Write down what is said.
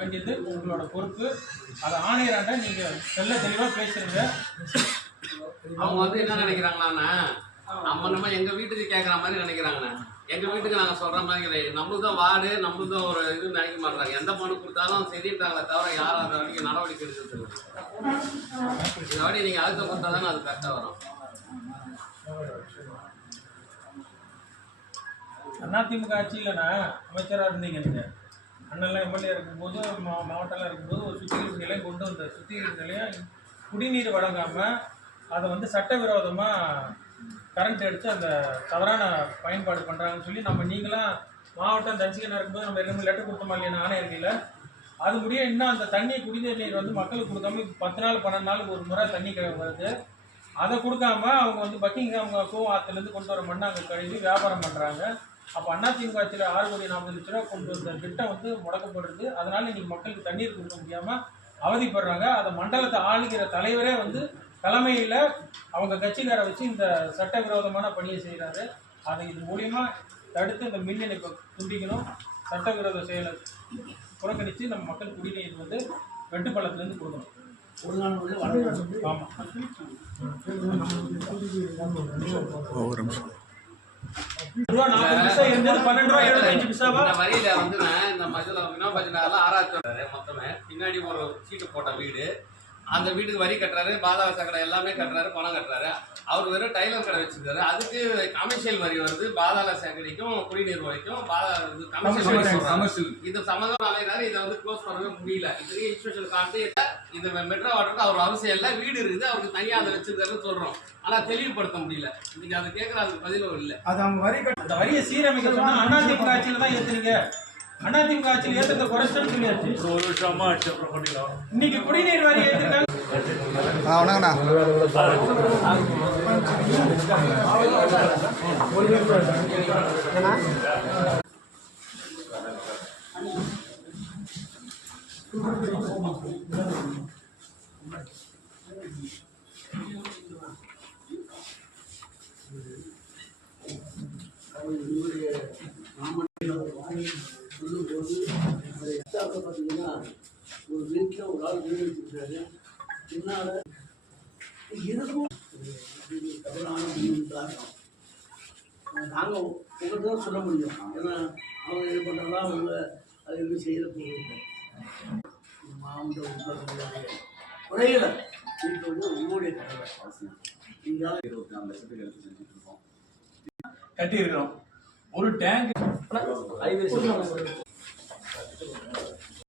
வேண்டியது உங்களோட பொறுப்பு. அதை ஆணையராண்ட நீங்க தெளிவா பேசுறீங்க. அவங்க வந்து என்ன நினைக்கிறாங்களாண்ணா, நம்ம எங்க வீட்டுக்கு கேட்குற மாதிரி நினைக்கிறாங்கண்ணா. எங்க வீட்டுக்கு நாங்கள் சொல்ற மாதிரி கிடையாது. நம்மளுதான் வார்டு, நம்மளுதான் ஒரு இது நினைக்க மாட்டாங்க. எந்த மனு கொடுத்தாலும் சரின்றாங்களே தவிர யாரும் அதை வரைக்கும் நடவடிக்கை எடுக்கிறது இல்லை. இந்த வாடி நீங்க அழுத்தம் கொடுத்தா தானே அது கரெக்டாக வரும். அதிமுக ஆட்சியிலனா அமைச்சராக இருந்தீங்க நீங்க, அண்ணெல்லாம் எம்எல்ஏ இருக்கும்போது மாவட்டம்லாம் இருக்கும்போது ஒரு சுத்திகரிப்பு நிலையம் கொண்டு வந்த சுத்திகரிப்பு நிலையம் குடிநீர் வழங்காமல் அதை வந்து சட்டவிரோதமாக கரண்ட் எடுத்து அந்த தவறான பயன்பாடு பண்ணுறாங்கன்னு சொல்லி நீங்களாம் மாவட்டம் தரிசிக்கணும் இருக்கும்போது நம்ம எல்லாமே லெட்டர் கொடுத்தோமா இல்லையா ஆணையர்களில். அது முடிய இன்னும் அந்த தண்ணி குடிநீர் நீர் வந்து மக்களுக்கு கொடுக்காம 10 நாள் 12 நாளுக்கு ஒரு முறை தண்ணி வருது. அதை கொடுக்காம அவங்க வந்து பக்கிங்ஹாம் ஆற்றுலேருந்து கொண்டு வர மண்ணை அங்கே கழுவி வியாபாரம் பண்ணுறாங்க. அப்போ அதிமுக ஆட்சியில் 6,40,00,000 கொண்டு வந்த திட்டம் வந்து முடக்கப்படுறது. அதனால இன்னைக்கு மக்களுக்கு தண்ணீர் கொடுக்க முடியாமல் அவதிப்படுறாங்க. அதை மண்டலத்தை ஆளுகிற தலைவரே வந்து தலைமையில் அவங்க கட்சிக்காரை வச்சு இந்த சட்டவிரோதமான பணியை செய்கிறாரு. அதை இது மூலியமா தடுத்து இந்த மின் இணைப்பை துண்டிக்கணும். சட்டவிரோத செயலை புறக்கணித்து நம்ம மக்கள் குடிநீர் வந்து வெட்டுப்பள்ளத்துலேருந்து கொடுக்கணும். ஆமாம். வரியில வந்து இந்த மொத்தமே பின்னாடி ஒரு சீட்டு போட்ட வீடு, அந்த வீட்டுக்கு வரி கட்டுறாரு, பாதாள சாக்கடை எல்லாமே கட்டுறாரு, பணம் கட்டுறாரு. அவர் வெறும் டைலர் கடை வச்சிருக்காரு. அதுக்கு கமர்ஷியல் வரி வருது, பாதாள சாக்கடைக்கும் குடிநீர் வரைக்கும் கமர்ஷியல். இது சம்மந்தம் அலையிறாரு. இதை வந்து க்ளோஸ் பண்ணவே முடியல. இதுக்கு இன்ஸ்பெக்ஷன் காட்டி இது மெட்ரோ வாட்டருக்கு அவர் அவசியம் இல்லை, வீடு இருக்குது, அவருக்கு தனியாக அதை வச்சிருக்காருன்னு சொல்றோம். ஆனா தெளிவுபடுத்த முடியல. இன்னைக்கு அதை கேட்கற அதுக்கு பதிலும் இல்லை. அது அவங்க வரியை சீரமைக்க சொன்னா அதிமுக ஆட்சியில தான் ஏத்துறீங்க. அதிமுக ஆட்சியில் ஏற்றத்தை குறைச்சல் சொல்லியாச்சு. ஒரு வருஷமா ஆட்சி அப்புறம் பண்ணிக்கலாம். இன்னைக்கு குடிநீர் வாரி ஏற்றிருக்காங்க. வணக்கண்ணா. பார்த்தீங்கன்னா ஒரு வீட்டில் ஒரு ஆள் வீடு வச்சுருக்காரு. பின்னால் இதுக்கும் தவறான காரணம் நாங்கள் உங்கள்கிட்ட தான் சொல்ல முடியும். ஏன்னா அவங்க இது பண்ணுறதா அவங்க அது எதுவும் செய்கிற போகிறது மாவட்ட உறுப்பினர்களுடைய குறைகளை வீட்டில் வந்து உங்களுடைய கடமை. நீங்கள் 24 லட்சத்துக்கு எடுத்து செஞ்சுட்டு இருக்கோம், கட்டியிருக்கிறோம். ஒரு டேங்க்